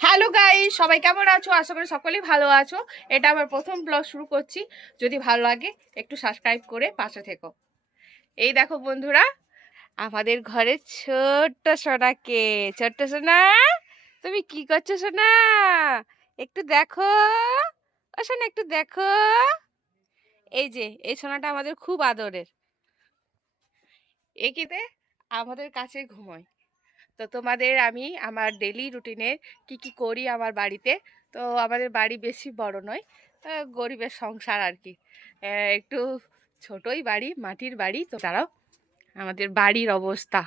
Hello guys, সবাই কেমন আছো? আশা করি সকলেই ভালো আছো। এটা আমার প্রথম ব্লগ শুরু করছি। যদি ভালো লাগে একটু সাবস্ক্রাইব করে পাশে থেকো। এই দেখো বন্ধুরা, আমাদের ঘরের ছোট্ট সোনাকে। ছোট্ট সোনা, তুমি কি করছো সোনা? একটু দেখো। ও সোনা, একটু দেখো। এই যে এই সোনাটা আমাদের খুব আদরের। একিতে আমাদের কাছে ঘুমোয়। তো তোমাদের আমি আমার ডেলি রুটিনের কি কি করি আমার বাড়িতে। তো আমাদের বাড়ি বেশি বড় নয়, গরিবের সংসার আর কি। একটু ছোটই বাড়ি, মাটির বাড়ি। তো দাঁড়াও, আমাদের বাড়ির অবস্থা।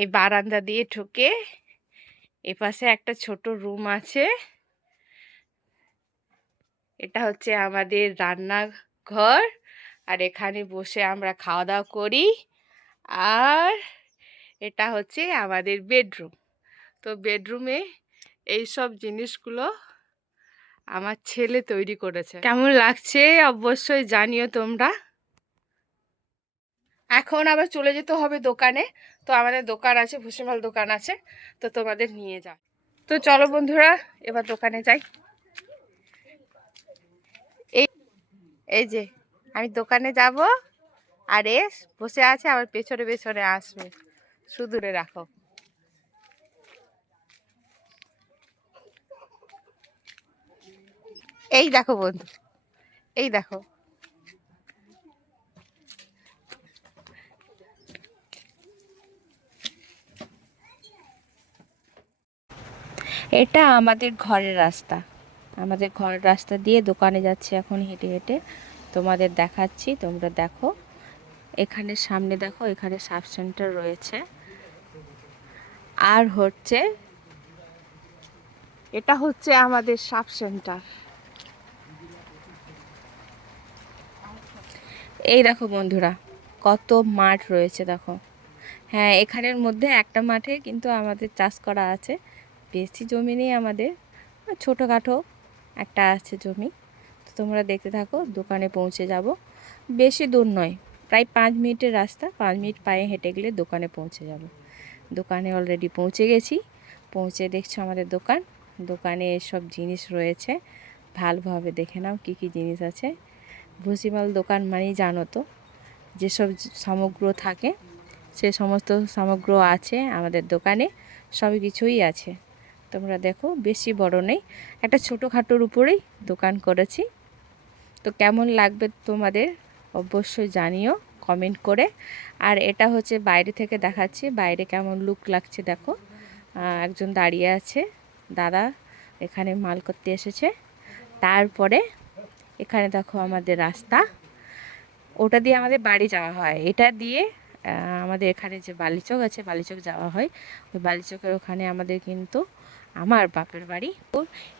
এই বারান্দা দিয়ে ঢুকে এপাশে একটা ছোট রুম আছে। এটা হচ্ছে আমাদের রান্নাঘর, আর এখানে বসে আমরা খাওয়া দাওয়া করি। আর এটা হচ্ছে আমাদের বেডরুম। তো বেডরুমে এইসব জিনিসগুলো আমার ছেলে তৈরি করেছে। কেমন লাগছে অবশ্যই জানিও তোমরা। এখন আবার চলে যেতে হবে দোকানে। তো আমাদের দোকান আছে, ভুসিমাল দোকান আছে। তো তোমাদের নিয়ে যাও। তো চলো বন্ধুরা, এবার দোকানে যাই। এই এই যে আমি দোকানে যাব, আর বসে আছে আবার পেছনে পেছনে আসবে। সুদূরে রাখো। এই দেখো বন্ধু, এই দেখো। এটা আমাদের ঘরের রাস্তা। আমাদের ঘরের রাস্তা দিয়ে দোকানে যাচ্ছি এখন হেঁটে হেঁটে। তোমাদের দেখাচ্ছি, তোমরা দেখো। এখানে সামনে দেখো, এখানে সাব সেন্টার রয়েছে। আর হচ্ছে এটা হচ্ছে আমাদের সাব সেন্টার। এই দেখো বন্ধুরা, কত মাঠ রয়েছে দেখো। হ্যাঁ, এখানের মধ্যে একটা মাঠে কিন্তু আমাদের চাষ করা আছে। বেশি জমি নেই আমাদের, ছোটোখাটো একটা আছে জমি। তো তোমরা দেখতে থাকো, দোকানে পৌঁছে যাব। বেশি দূর নয়, প্রায় 5 মিনিটের রাস্তা। 5 মিনিট পায়ে হেঁটে গেলে দোকানে পৌঁছে যাব। দোকানে অলরেডি পৌঁছে গেছি। পৌঁছে দেখছো আমাদের দোকান। দোকানে এসব জিনিস রয়েছে, ভালোভাবে দেখে নাও কি কি জিনিস আছে। ভুসিমাল দোকান মানেই জানো তো, যেসব সামগ্র থাকে সে সমস্ত সামগ্র আছে আমাদের দোকানে। সব কিছুই আছে। তোমরা দেখো, বেশি বড় নেই, একটা ছোটোখাটোর উপরেই দোকান করেছি। তো কেমন লাগবে তোমাদের অবশ্যই জানিও কমেন্ট করে। আর এটা হচ্ছে বাইরে থেকে দেখাচ্ছি, বাইরে কেমন লুক লাগছে দেখো। একজন দাঁড়িয়ে আছে, দাদা এখানে মাল করতে এসেছে। তারপরে এখানে দেখো আমাদের রাস্তা, ওটা দিয়ে আমাদের বাড়ি যাওয়া হয়। এটা দিয়ে আমাদের এখানে যে বালিচক আছে, বালিচক যাওয়া হয়। ওই বালিচকের ওখানে আমাদের কিন্তু আমার বাপের বাড়ি।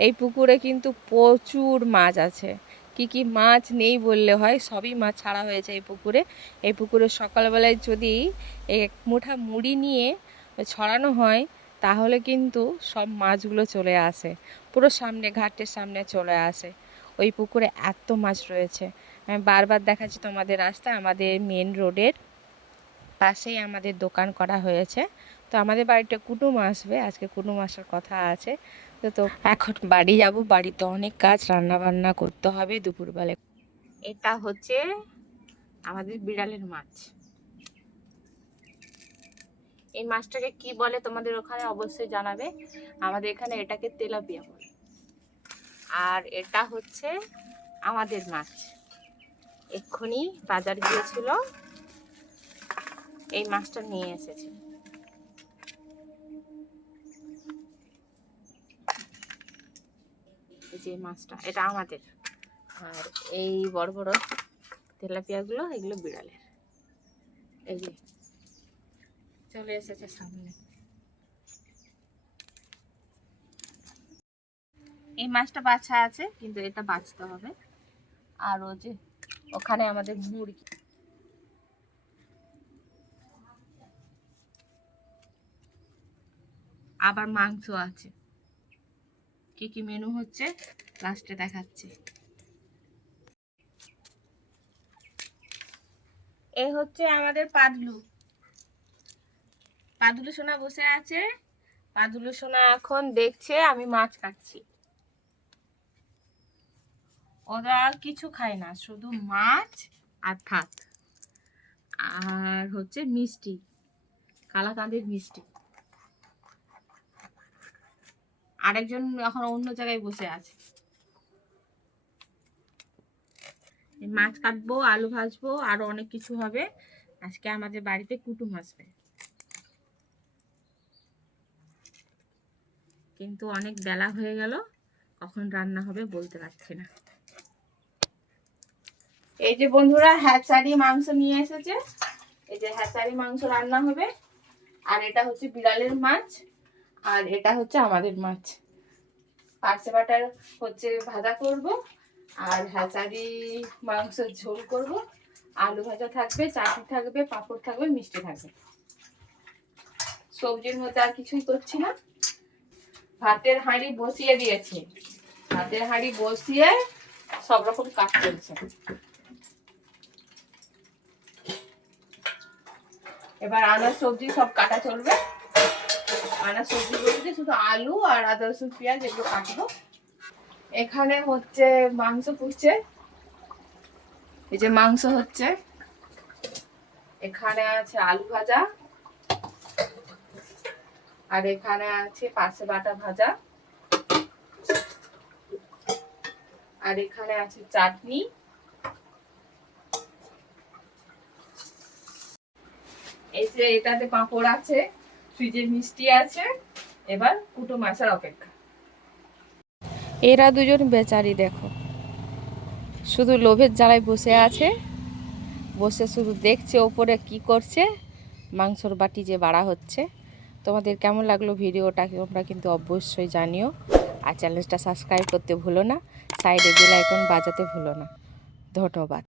এই পুকুরে কিন্তু প্রচুর মাছ আছে। কি কি মাছ নেই বললে হয়, সবই মাছ ছাড়া হয়েছে এই পুকুরে। এই পুকুরে সকালবেলায় যদি এক মুঠা মুড়ি নিয়ে ছড়ানো হয়, তাহলে কিন্তু সব মাছগুলো চলে আসে, পুরো সামনে ঘাটের সামনে চলে আসে। ওই পুকুরে এত মাছ রয়েছে। আমি বারবার দেখাচ্ছি তোমাদের রাস্তা, আমাদের মেন রোডের পাশেই আমাদের দোকান করা হয়েছে। তো আমাদের বাড়িতে কুটুম আসবে, আজকে কুটুম আসার কথা আছে। তো এখন বাড়ি যাব, বাড়িতে অনেক কাজ, রান্না বান্না করতে হবে দুপুরবেলায়। এটা হচ্ছে আমাদের বিড়ালের মাছ। এই মাছটাকে কি বলে তোমাদের ওখানে অবশ্যই জানাবে। আমাদের এখানে এটাকে তেলাপিয়া বলে। আর এটা হচ্ছে আমাদের মাছ, এক্ষুনি বাজার গিয়েছিল, এই মাছটা নিয়ে এসেছে। এই যে মাছটা, এটা আমাদের। আর এই বড় বড় তেলাপিয়াগুলো, এগুলো বিড়ালের। এই যে চলে এসেছে সামনে। এই মাছটা বাছা আছে, কিন্তু এটা বাছতে হবে। আর ও যে ওখানে আমাদের মুরগি, আবার মাংস আছে। কি কি মেনু হচ্ছে লাস্টে দেখাচ্ছি। এই হচ্ছে আমাদের পাতলু। পাদুলু সোনা বসে আছে। পাদুলু সোনা এখন দেখছে আমি মাছ কাটছি। ওরা আর কিছু খায় না, শুধু মাছ আর ভাত আর হচ্ছে মিষ্টি, কালাকাঁদের মিষ্টি। আরেকজন এখন অন্য জায়গায় বসে আছে। মাছ কাটবো, আলু ভাজবো, আরো অনেক কিছু হবে। আজকে আমাদের বাড়িতে কুটুম আসবে, কিন্তু অনেক বেলা হয়ে গেল, কখন রান্না হবে বলতে পারছি না। এই যে বন্ধুরা হ্যাচারি মাংস নিয়ে এসেছে, এই যে হ্যাচারি মাংস রান্না হবে। আর এটা হচ্ছে বিড়ালের মাছ, আর এটা হচ্ছে আমাদের মাছ। পার্সে বাটার হচ্ছে ভাজা করব, আর হ্যাচারি মাংসের ঝোল করব। আলু ভাজা থাকবে, চাটনি থাকবে, পাঁপড় থাকবে, মিষ্টি থাকবে। সবজির মধ্যে আর কিছুই করছি না। ভাতের হাঁড়ি বসিয়ে দিয়েছি, ভাতের হাঁড়ি বসিয়ে সব রকম কাজ চলছে। এবার আনাজ সবজি সব কাটা চলবে। আনাজ সবজি বলতে শুধু আলু আর আদা রসুন পেঁয়াজ এগুলো কাটবো। এখানে হচ্ছে মাংস ফুটছে, এই যে মাংস হচ্ছে। এখানে আছে আলু ভাজা, আর এখানে আছে পার্সে বাটা ভাজা, আর এখানে আছে চাটনি। এই যে এটাতে পাঁপড় আছে, ফ্রিজে মিষ্টি আছে। এবার কুটুম আসার অপেক্ষা। এরা দুজন বেচারি দেখো, শুধু লোভের জ্বালায় বসে আছে, বসে শুধু দেখছে ওপরে কি করছে। মাংসর বাটি যে বাড়া হচ্ছে। তোমাদের কেমন লাগলো ভিডিওটা তোমরা কিন্তু অবশ্যই জানিও। আর চ্যানেলটা সাবস্ক্রাইব করতে ভুলো না, সাইডে বেল আইকন বাজাতে ভুলো না। ধন্যবাদ।